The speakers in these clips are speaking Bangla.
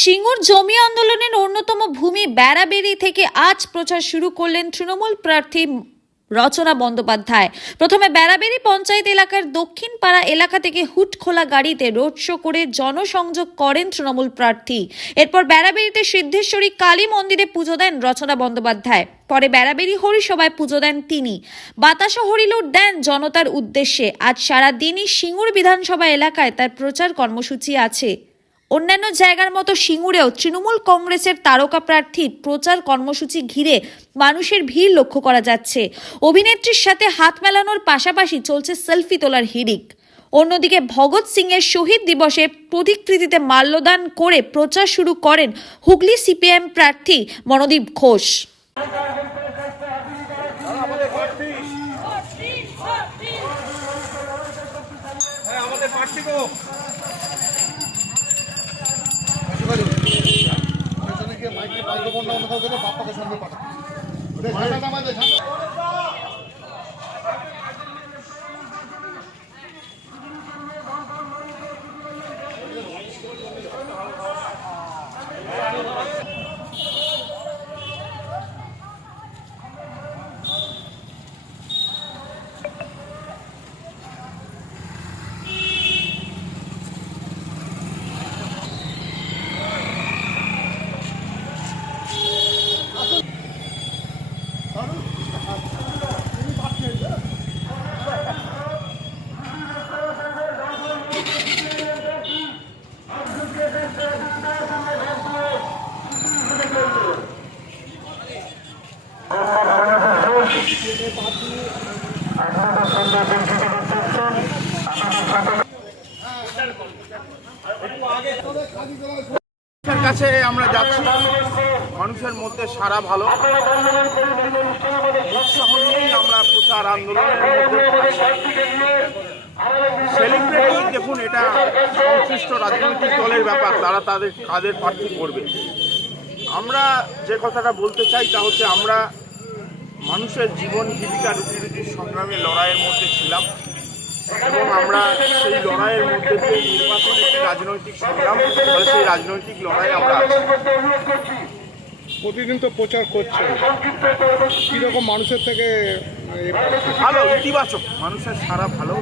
সিঙ্গুর জমি আন্দোলনের অন্যতম ভূমি বেড়াবেড়ি থেকে আজ প্রচার শুরু করলেন তৃণমূল প্রার্থী রচনা বন্দ্যোপাধ্যায়। প্রথমে বেড়াবেড়ি পঞ্চায়েত এলাকার দক্ষিণ পাড়া এলাকা থেকে হুটখোলা গাড়িতে রোড শো করে জনসংযোগ করেন তৃণমূল প্রার্থী। এরপর বেড়াবেড়িতে সিদ্ধেশ্বরী কালী মন্দিরে পুজো দেন রচনা বন্দ্যোপাধ্যায়। পরে বেড়াবেড়ি হরিসভায় পুজো দেন তিনি। বাতাসা হরিলুট দেন জনতার উদ্দেশ্যে। আজ সারা দিনই সিঙ্গুর বিধানসভা এলাকায় তার প্রচার কর্মসূচি আছে। অন্যান্য জায়গার মতো সিঙ্গুরেও তৃণমূল কংগ্রেসের তারকা প্রার্থীর প্রচার কর্মসূচি ঘিরে মানুষের ভিড় লক্ষ্য করা যাচ্ছে। অভিনেত্রীর সাথে হাত মেলানোর পাশাপাশি চলছে সেলফি তোলার হিড়িক। অন্যদিকে ভগৎ সিং এর শহীদ দিবসে প্রতিকৃতিতে মাল্যদান করে প্রচার শুরু করেন হুগলি সিপিএম প্রার্থী মনোদীপ ঘোষ। হ্যাঁ আমাদের অন্য দিয়ে বাপ্পাকে সঙ্গে পাঠাবো কাছে আমরা যাচ্ছি। মানুষের মধ্যে সারা ভালো। আমরা প্রচার সেলিব্রিটি দেখুন, এটা সংশ্লিষ্ট রাজনৈতিক দলের ব্যাপার, তারা তাদের কাদের প্রার্থী করবে। আমরা যে কথাটা বলতে চাই তা হচ্ছে আমরা মানুষের জীবন জীবিকা রুটি রুটির সংগ্রামে লড়াইয়ের মধ্যে ছিলাম এবং আমরা সেই লড়াইয়ের মধ্যে দিয়ে নির্বাচন একটি রাজনৈতিক সংগ্রাম ফলে সেই রাজনৈতিক লড়াই আমরা প্রতিদিন তো প্রচার করছে কীরকম মানুষের থেকে? ভালো ইতিবাচক। মানুষের সারা ভালো।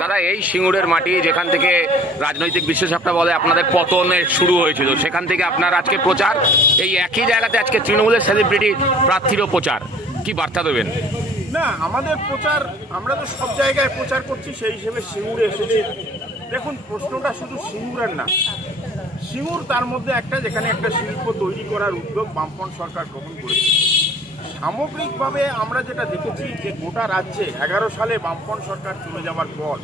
দাদা এই সিঙ্গুরের মাটি যেখান থেকে রাজনৈতিক বিশেষজ্ঞরা বলে আপনাদের পতনের শুরু হয়েছিল সেখান থেকে আপনার আজকে প্রচার এই একই জায়গাতে আজকে তৃণমূলের সেলিব্রিটি প্রার্থীরও প্রচার। কি বার্তা দেবেন? না আমাদের প্রচার আমরা তো সব জায়গায় প্রচার করছি সেই হিসেবে সিঙ্গুরে এসেছি। দেখুন প্রশ্নটা শুধু সিঙ্গুরের না। সিঙ্গুর তার মধ্যে একটা যেখানে একটা শিল্প তৈরি করার উদ্যোগ বামপন সরকার গ্রহণ করেছে। সামগ্রিকভাবে আমরা যেটা দেখেছি যে গোটা রাজ্যে এগারো সালে বামপন সরকার চলে যাওয়ার পর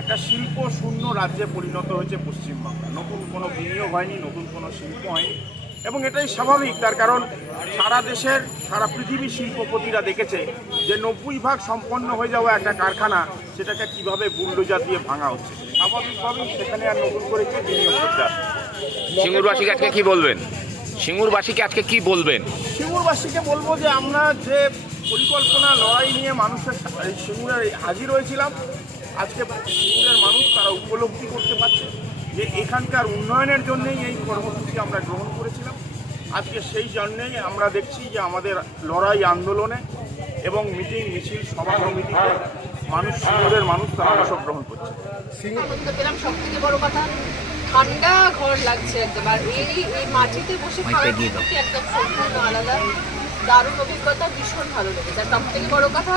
একটা শিল্প শূন্য রাজ্যে পরিণত হয়েছে পশ্চিমবাংলা নতুন কোনো বিনিয়োগ হয়নি, নতুন কোনো শিল্প হয়নি। এবং এটাই স্বাভাবিক, তার কারণ সারা দেশের, সারা পৃথিবী শিল্পপতিরা দেখেছে যে নব্বই ভাগ সম্পন্ন হয়ে যাওয়া একটা কারখানা সেটাকে কীভাবে বুলডোজার দিয়ে ভাঙা হচ্ছে। স্বাভাবিকভাবেই সেখানে আর নতুন করে কে বিনিয়োগ করতে আসবে? কি বলবেন? সিঙ্গুরবাসীকে আজকে কি বলবেন? সিঙ্গুরবাসীকে বলব যে আমরা যে পরিকল্পনা লড়াই নিয়ে মানুষের সা- এই সিঙ্গুরে হাজির হয়েছিলাম, আজকে সিঙ্গুরের মানুষ তারা উপলব্ধি করতে পারছে যে এখানকার উন্নয়নের জন্যই এই কর্মসূচি আমরা গ্রহণ করেছিলাম। আজকে সেই জন্যেই আমরা দেখছি যে আমাদের লড়াই আন্দোলনে এবং মিটিং, মিছিল, সভা সমিতিতে মানুষ, সিঙ্গুরের মানুষ তারা অংশগ্রহণ করছে। আনন্দ পেলাম। সব থেকে বড় কথা ঠান্ডা ঘর লাগছে একদম। আর এই এই মাটিতে বসে খাওয়ার একদম সম্পূর্ণ আলাদা। দারুণ অভিজ্ঞতা ভীষণ ভালো লেগেছে। আর সব থেকে বড় কথা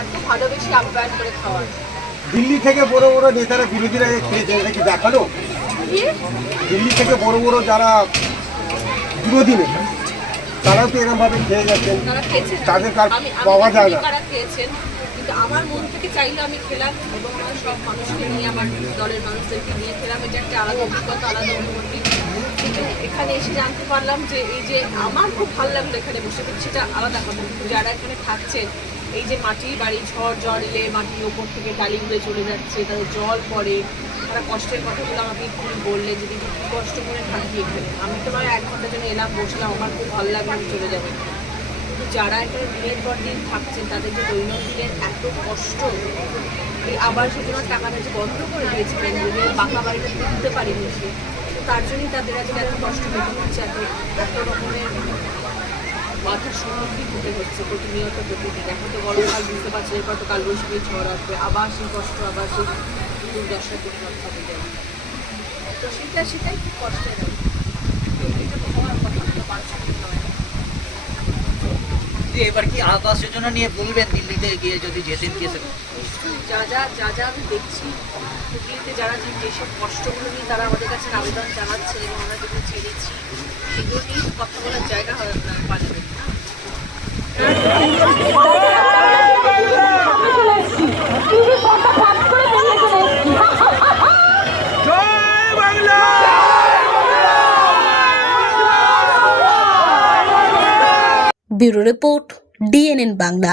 এত ভালোবেসে আপ্যায়ন করে খাওয়ার। দিল্লি থেকে বড় বড় নেতারা বিরোধীরা খেয়েছে এটা কি দেখাল? দিল্লি থেকে বড় বড় যারা বিরোধী নেতা তারাও তো এরকম ভাবে খেয়ে যাচ্ছেন। তাদের পাওয়া যায় না। আমার মন থেকে চাইলে আমি খেলাম এবং আমার সব মানুষকে নিয়ে, আমার দলের মানুষদেরকে নিয়ে খেলাম। এটা একটা আলাদা অভিজ্ঞতা, আলাদা অনুভূতি। কিন্তু এখানে এসে জানতে পারলাম যে এই যে আমার খুব ভালো লাগল এখানে বসে সেটা আলাদা কথা। কিন্তু যারা এখানে থাকছেন, এই যে মাটির বাড়ি, ঝড় জল এলে মাটির ওপর থেকে ডালি উড়ে চলে যাচ্ছে, তাদের জল পড়ে, তারা কষ্টের কথাগুলো আমাকে একটু বললেন যে, দিদি কষ্ট করে থাকি এখানে আমি তোমার এক ঘণ্টার জন্য এলাম, বসলাম, আমার খুব ভালো লাগল, আমি চলে যাব। যারা এখানে দিনের পর দিন থাকছেন, তাদের যে দৈনন্দিনের এত কষ্ট, এই আবার সেজন্য টাকাটা যে বন্ধ করে দিয়েছিলেন যদি বাঁকা বাড়িটা দিতে পারিনি সে তার জন্যই তাদের আজকে এত কষ্ট পেতে হচ্ছে এত এত রকমের বাধার সম্মুখীন হতে হচ্ছে প্রতিনিয়ত প্রতিদিন। এখন তো গরমকাল বুঝতে পারছি এরপর তো কালবৈশাখী ঝড় আসবে, আবার সেই কষ্ট, আবার সেই দুর্দশা পরিণত হবে তো সেটা, সেটাই খুব কষ্টের এটা তো হওয়ার কথা বাঞ্ছনীয় নয়। যে এবার কি আবাস যোজনা নিয়ে বলবেন দিল্লিতে গিয়ে যদি যেতেন গিয়ে যা যা যা যা আমি দেখছি হুগলিতে যারা যে যেসব কষ্টগুলো নিয়ে তারা আমাদের কাছে আবেদন জানাচ্ছে এবং আমরা যেগুলো ছেড়েছি সেগুলো নিয়ে কথা বলার জায়গা হয় আপনার পারবে ব্যুরো রিপোর্ট ডিএনএন বাংলা